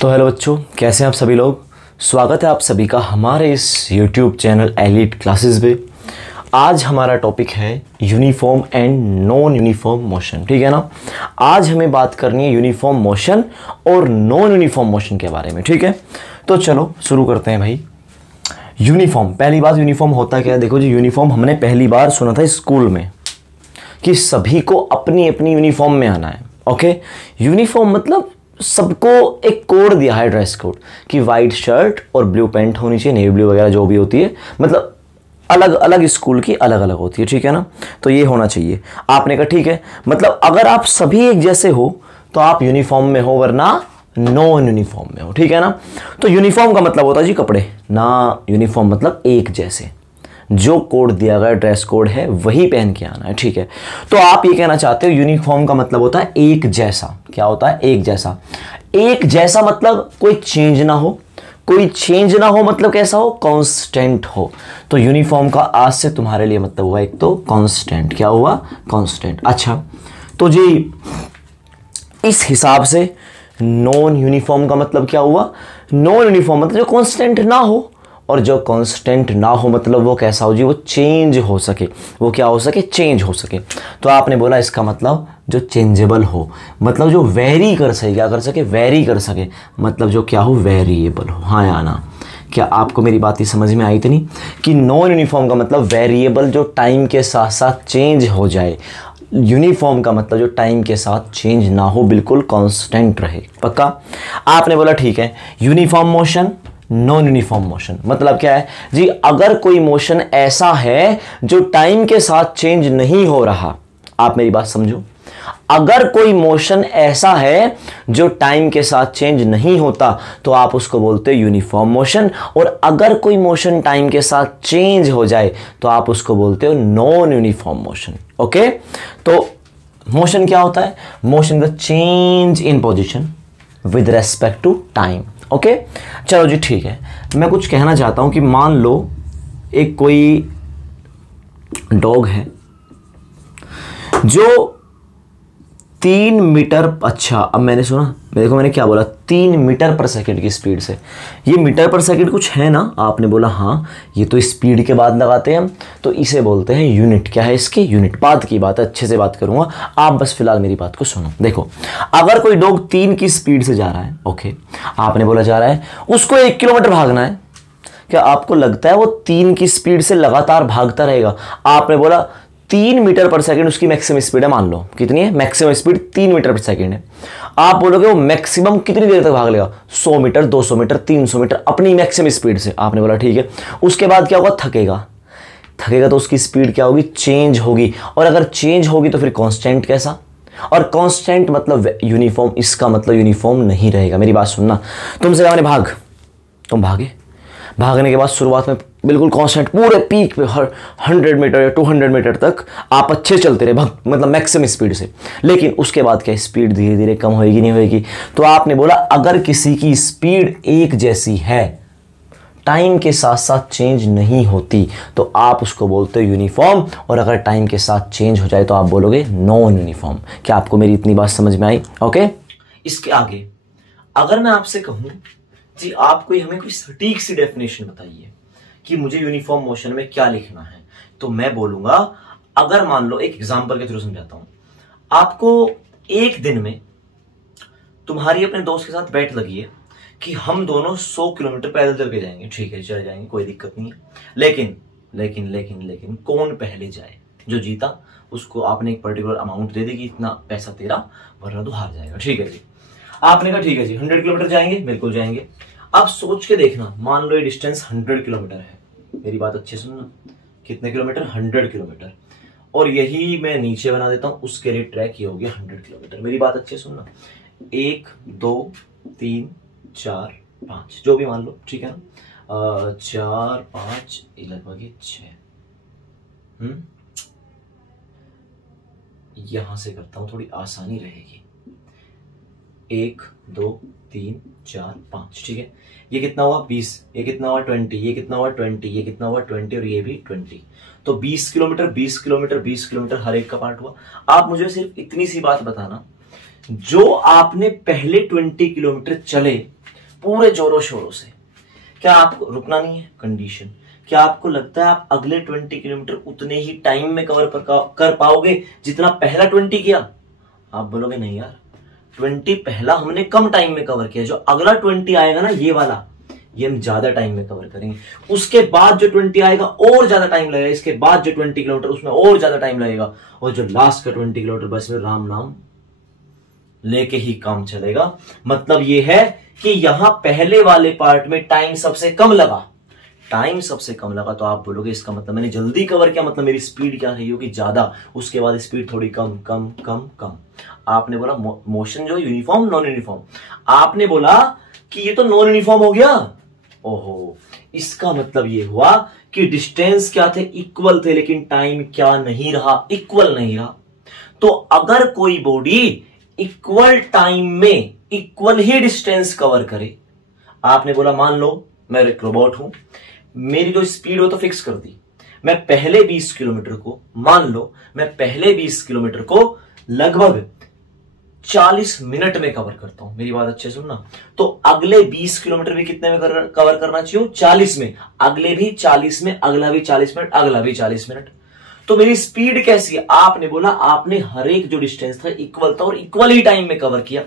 तो हेलो बच्चों, कैसे हैं आप सभी लोग। स्वागत है आप सभी का हमारे इस YouTube चैनल एलीट क्लासेस में। आज हमारा टॉपिक है uniform and non uniform motion, ठीक है ना। आज हमें बात करनी है यूनिफॉर्म मोशन और नॉन यूनिफॉर्म मोशन के बारे में, ठीक है। तो चलो शुरू करते हैं भाई। यूनिफॉर्म, पहली बात यूनिफॉर्म होता क्या है। देखो जी, यूनिफॉर्म हमने पहली बार सुना था स्कूल में कि सभी को अपनी अपनी यूनिफॉर्म में आना है। ओके, यूनिफॉर्म मतलब सबको एक कोड दिया है, ड्रेस कोड, कि वाइट शर्ट और ब्लू पैंट होनी चाहिए, नेवी ब्लू वगैरह जो भी होती है, मतलब अलग अलग स्कूल की अलग अलग होती है, ठीक है ना। तो ये होना चाहिए। आपने कहा ठीक है, मतलब अगर आप सभी एक जैसे हो तो आप यूनिफॉर्म में हो, वरना नॉन यूनिफॉर्म में हो, ठीक है ना। तो यूनिफॉर्म का मतलब होता है जी कपड़े ना, यूनिफॉर्म मतलब एक जैसे, जो कोड दिया गया ड्रेस कोड है वही पहन के आना है, ठीक है। तो आप ये कहना चाहते हो यूनिफॉर्म का मतलब होता है एक जैसा। क्या होता है? एक जैसा। एक जैसा मतलब कोई चेंज ना हो, कोई चेंज ना हो मतलब कैसा हो? कांस्टेंट हो। तो यूनिफॉर्म का आज से तुम्हारे लिए मतलब हुआ एक तो कांस्टेंट। क्या हुआ? कांस्टेंट। अच्छा, तो जी इस हिसाब से नॉन यूनिफॉर्म का मतलब क्या हुआ? नॉन यूनिफॉर्म मतलब जो कांस्टेंट ना हो, और जो कांस्टेंट ना हो मतलब वो कैसा हो जी? वो चेंज हो सके। वो क्या हो सके? चेंज हो सके। तो आपने बोला इसका मतलब जो चेंजेबल हो, मतलब जो वेरी कर सके। क्या कर सके? वेरी कर सके, मतलब जो क्या हो? वेरिएबल हो। हाँ या ना? क्या आपको मेरी बात ही समझ में आई? तो नहीं कि नॉन यूनिफॉर्म का मतलब वेरिएबल, जो टाइम के साथ साथ चेंज हो जाए। यूनिफॉर्म का मतलब जो टाइम के साथ चेंज ना हो, बिल्कुल कांस्टेंट रहे। पक्का? आपने बोला ठीक है। Uniform motion, non uniform motion मतलब क्या है जी? अगर कोई मोशन ऐसा है जो टाइम के साथ चेंज नहीं हो रहा, आप मेरी बात समझो। अगर कोई मोशन ऐसा है जो टाइम के साथ चेंज नहीं होता तो आप उसको बोलते हो यूनिफॉर्म मोशन। और अगर कोई मोशन टाइम के साथ चेंज हो जाए तो आप उसको बोलते हो नॉन यूनिफॉर्म मोशन। ओके, तो मोशन क्या होता है? Motion the change in position with respect to time. Okay, चलो जी ठीक है। मैं कुछ कहना चाहता हूं कि मान लो एक कोई डॉग है जो 3 मीटर, अच्छा अब मैंने सुना, देखो मैंने क्या बोला, 3 मीटर पर सेकंड की स्पीड से। ये मीटर पर सेकंड कुछ है ना? आपने बोला हाँ, ये तो स्पीड के बाद लगाते हैं हम, तो इसे बोलते हैं यूनिट। क्या है इसकी? यूनिट। बाद की बात है, अच्छे से बात करूंगा, आप बस फिलहाल मेरी बात को सुनो। देखो, अगर कोई डॉग 3 की स्पीड से जा रहा है, ओके, आपने बोला जा रहा है, उसको 1 किलोमीटर भागना है। क्या आपको लगता है वो 3 की स्पीड से लगातार भागता रहेगा? आपने बोला 3 मीटर पर सेकंड उसकी मैक्सिमम स्पीड है। मान लो कितनी है? मैक्सिमम स्पीड 3 मीटर पर सेकंड है। आप बोलोगे वो मैक्सिमम कितनी देर तक भाग लेगा? 100 मीटर, 200 मीटर, 300 मीटर अपनी मैक्सिमम स्पीड से। आपने बोला ठीक है। उसके बाद क्या होगा? थकेगा। थकेगा तो उसकी स्पीड क्या होगी? चेंज होगी। और अगर चेंज होगी तो फिर कांस्टेंट कैसा? और कांस्टेंट मतलब यूनिफॉर्म। इसका मतलब यूनिफॉर्म नहीं रहेगा। मेरी बात सुनना, तुमसे कहा मैंने भाग, तुम भागे, भागने के बाद शुरुआत में बिल्कुल कांस्टेंट पूरे पीक पे हर 100 मीटर या 200 मीटर तक आप अच्छे चलते रहे, मतलब मैक्सिमम स्पीड से। लेकिन उसके बाद क्या स्पीड धीरे धीरे कम होएगी, नहीं होएगी? तो आपने बोला अगर किसी की स्पीड एक जैसी है, टाइम के साथ साथ चेंज नहीं होती, तो आप उसको बोलते हो यूनिफॉर्म। और अगर टाइम के साथ चेंज हो जाए तो आप बोलोगे नॉन यूनिफॉर्म। क्या आपको मेरी इतनी बात समझ में आई? ओके, इसके आगे अगर मैं आपसे कहूं जी आप हमें कोई सटीक सी डेफिनेशन बताइए कि मुझे यूनिफॉर्म मोशन में क्या लिखना है, तो मैं बोलूंगा, अगर मान लो एक एग्जांपल के थ्रू समझाता हूं आपको, एक दिन में तुम्हारी अपने दोस्त के साथ बैठ लगी है कि हम दोनों 100 किलोमीटर पैदल चल के जाएंगे। ठीक है, चले जाएंगे, कोई दिक्कत नहीं है। लेकिन लेकिन लेकिन लेकिन कौन पहले जाए? जो जीता उसको आपने एक पर्टिकुलर अमाउंट दे दी कि इतना पैसा तेरा, वरना तो हार जाएगा। ठीक है जी। आपने कहा ठीक है जी, 100 किलोमीटर जाएंगे, बिल्कुल जाएंगे। अब सोच के देखना, मान लो ये डिस्टेंस 100 किलोमीटर है। मेरी बात अच्छे सुनना, कितने किलोमीटर? 100 किलोमीटर। और यही मैं नीचे बना देता हूं, उसके लिए ट्रैक ये हो गया 100 किलोमीटर। मेरी बात अच्छे सुनना, 1 2 3 4 5 जो भी मान लो, ठीक है ना। 4 5 लगभग 6। यहां से करता हूं, थोड़ी आसानी रहेगी। 1 2 3 4 5, ठीक है। ये कितना हुआ? 20। ये कितना हुआ? 20। ये कितना हुआ? 20। ये कितना हुआ? 20। और ये भी 20। तो 20 किलोमीटर 20 किलोमीटर 20 किलोमीटर हर एक का पार्ट हुआ। आप मुझे सिर्फ इतनी सी बात बताना, जो आपने पहले 20 किलोमीटर चले पूरे जोरों शोरों से। क्या आपको रुकना नहीं है? कंडीशन। क्या आपको लगता है आप अगले 20 किलोमीटर उतने ही टाइम में कवर कर पाओगे जितना पहला 20 किया? आप बोलोगे नहीं यार, 20 पहला हमने कम टाइम में कवर किया, जो अगला 20 आएगा ना ये वाला, ये हम ज्यादा टाइम में कवर करेंगे। उसके बाद जो 20 आएगा और ज्यादा टाइम लगेगा, इसके बाद जो 20 किलोमीटर उसमें और ज्यादा टाइम लगेगा, और जो लास्ट का 20 किलोमीटर बस में राम नाम लेके ही काम चलेगा। मतलब ये है कि यहां पहले वाले पार्ट में टाइम सबसे कम लगा, टाइम सबसे कम लगा, तो आप बोलोगे इसका मतलब मैंने जल्दी कवर किया, मतलब मेरी स्पीड क्या रही होगी? ज्यादा। उसके बाद स्पीड थोड़ी कम कम कम कम। आपने बोला मोशन जो यूनिफॉर्म नॉन यूनिफॉर्म, आपने बोला कि ये तो नॉन यूनिफॉर्म हो गया। ओहो, इसका मतलब ये हुआ कि डिस्टेंस क्या थे? इक्वल थे, लेकिन टाइम क्या नहीं रहा? इक्वल नहीं रहा। तो अगर कोई बॉडी इक्वल टाइम में इक्वल ही डिस्टेंस कवर करे, आपने बोला मान लो मैं एक रोबोट हूं, मेरी जो स्पीड हो तो फिक्स कर दी, मैं पहले 20 किलोमीटर को, मान लो मैं पहले 20 किलोमीटर को लगभग 40 मिनट में कवर करता हूं। मेरी बात अच्छे सुनना। तो अगले 20 किलोमीटर भी कितने में कवर करना चाहिए? 40 में। अगले भी 40 में, अगला भी 40 मिनट, अगला भी 40 मिनट। तो मेरी स्पीड कैसी है? आपने बोला आपने हर एक जो डिस्टेंस था इक्वल था और इक्वल ही टाइम में कवर किया,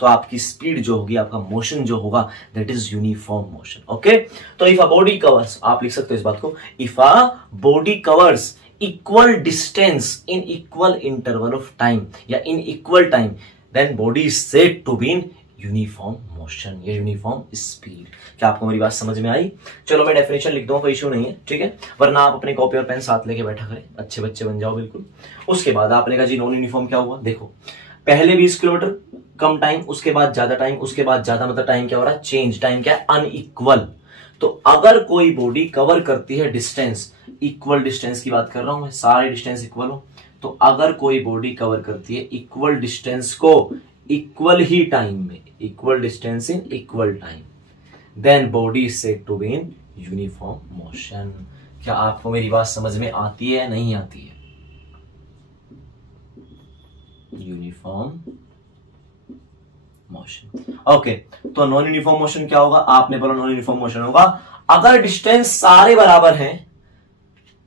तो आपकी स्पीड जो होगी, आपका मोशन जो होगा, that is uniform motion. Okay, तो इफ अ बॉडी कवर्स, आप लिख सकते हो इस बात को, if a body covers equal distance in equal interval of time या in equal time, then body is said to be in uniform motion या यूनिफॉर्म स्पीड। क्या आपको मेरी बात समझ में आई? चलो मैं डेफिनेशन लिख दूंगा, कोई इशू नहीं है, ठीक है? वरना आप अपने कॉपी और पेन साथ लेके बैठा करें, अच्छे बच्चे बन जाओ बिल्कुल। उसके बाद आपने कहा जी नॉन यूनिफॉर्म क्या हुआ? देखो, पहले 20 किलोमीटर कम टाइम, उसके बाद ज्यादा टाइम, उसके बाद ज्यादा, मतलब टाइम क्या हो रहा है? चेंज। टाइम क्या है? अनइक्वल। तो अगर कोई बॉडी कवर करती है डिस्टेंस, इक्वल डिस्टेंस की बात कर रहा हूं मैं, सारे डिस्टेंस इक्वल हो, तो अगर कोई बॉडी कवर करती है इक्वल डिस्टेंस को इक्वल ही टाइम में, equal distance in equal time, then body is said to be in uniform motion. क्या आपको मेरी बात समझ में आती है, नहीं आती है? Uniform motion. ओके, तो नॉन यूनिफॉर्म मोशन क्या होगा? आपने बोला नॉन यूनिफॉर्म मोशन होगा अगर डिस्टेंस सारे बराबर हैं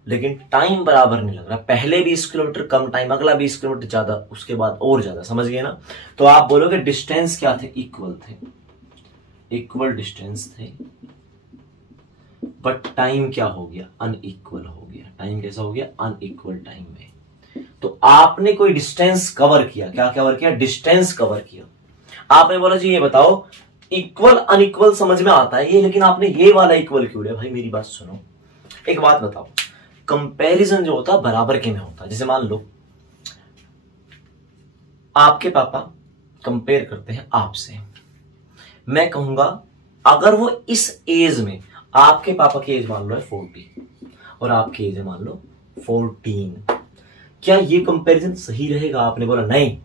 लेकिन टाइम बराबर नहीं लग रहा। पहले 20 किलोमीटर कम टाइम, अगला 20 किलोमीटर ज्यादा, उसके बाद और ज्यादा। समझ गए ना? तो आप बोलोगे डिस्टेंस क्या थे? इक्वल थे, इक्वल डिस्टेंस थे, बट टाइम क्या हो गया? अनइक्वल हो गया। टाइम कैसा हो गया? अनइक्वल टाइम में। तो आपने कोई डिस्टेंस कवर किया। क्या कवर किया? डिस्टेंस कवर किया। आपने बोला जी ये बताओ, इक्वल अनइक्वल समझ में आता है ये, लेकिन आपने ये वाला इक्वल क्यों लिया? भाई मेरी बात सुनो, एक बात बताओ, कंपैरिजन जो होता है बराबर के में होता है। जैसे मान लो आपके पापा कंपेयर करते हैं आपसे, मैं कहूंगा अगर वो इस एज में, आपके पापा की एज मान लो है 40 और आपकी एज है मान लो 14, क्या ये कंपैरिजन सही रहेगा? आपने बोला नहीं,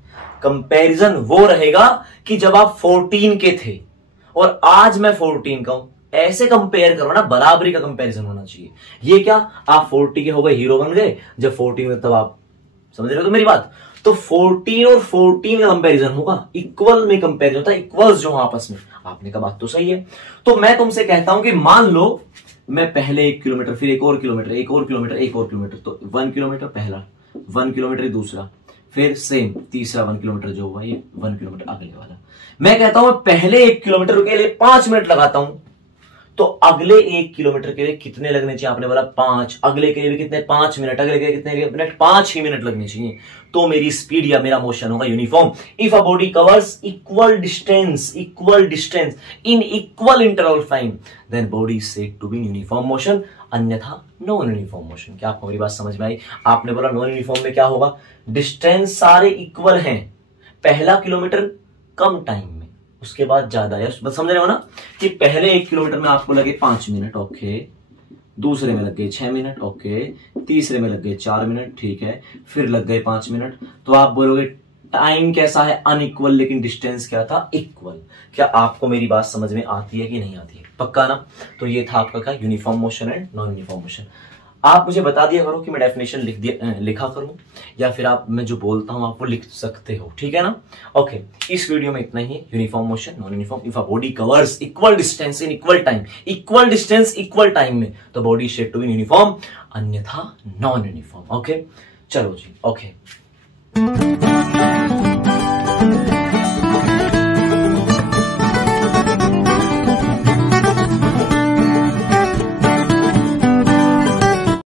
कंपैरिजन वो रहेगा कि जब आप 14 के थे और आज मैं 14 का हूं, ऐसे कंपेयर करो ना, बराबरी का कंपैरिजन होना चाहिए। ये क्या आप 40 के हो गए, हीरो बन गए, जब 14 में तब आप, समझ रहे हो तो मेरी बात? तो 14 और 14 का कंपैरिजन होगा, इक्वल में कंपैरिजन होता है, इक्वल्स जो आपस में। आपने कहा बात तो सही है। तो मैं तुमसे कहता हूं कि मान लो मैं पहले 1 किलोमीटर, फिर 1 और किलोमीटर, 1 और किलोमीटर, 1 और किलोमीटर, तो 1 किलोमीटर पहला, 1 किलोमीटर दूसरा, फिर सेम तीसरा 1 किलोमीटर जो हुआ, ये 1 किलोमीटर अगले वाला। मैं कहता हूं पहले 1 किलोमीटर के लिए 5 मिनट लगाता हूं, तो अगले 1 किलोमीटर के लिए कितने लगने चाहिए? आपने बोला 5, अगले के लिए भी कितने? 5 मिनट, अगले के लिए कितने मिनट? 5 ही मिनट लगने चाहिए। तो मेरी स्पीड या मेरा मोशन होगा uniform. If a body covers equal distance in equal interval of time, then body is said to be in uniform motion, अन्यथा नॉन यूनिफॉर्म मोशन। क्या आपको मेरी बात समझ में आई? आपने बोला नॉन यूनिफॉर्म में क्या होगा? डिस्टेंस सारे इक्वल हैं, पहला किलोमीटर कम टाइम में, उसके बाद ज्यादा है। बस समझ रहे हो ना कि पहले 1 किलोमीटर में आपको लगे 5 मिनट, ओके, दूसरे में लग गए 6 मिनट, ओके, तीसरे में लग गए 4 मिनट, ठीक है, फिर लग गए 5 मिनट। तो आप बोलोगे टाइम कैसा है? अनइक्वल, लेकिन डिस्टेंस क्या था? इक्वल। क्या आपको मेरी बात समझ में आती है कि नहीं आती है? पक्का ना? तो ये था आपका क्या? Uniform motion and non uniform motion. आप मुझे बता दिया करो कि मैं डेफिनेशन लिखा करूं, या फिर आप मैं जो बोलता हूं आप वो लिख सकते हो, ठीक है ना। ओके, इस वीडियो में इतना ही। Uniform motion, non uniform. If a body covers equal distance in equal time, equal distance equal time में, तो body said to be uniform, अन्यथा नॉन यूनिफॉर्म। ओके, चलो जी, ओके।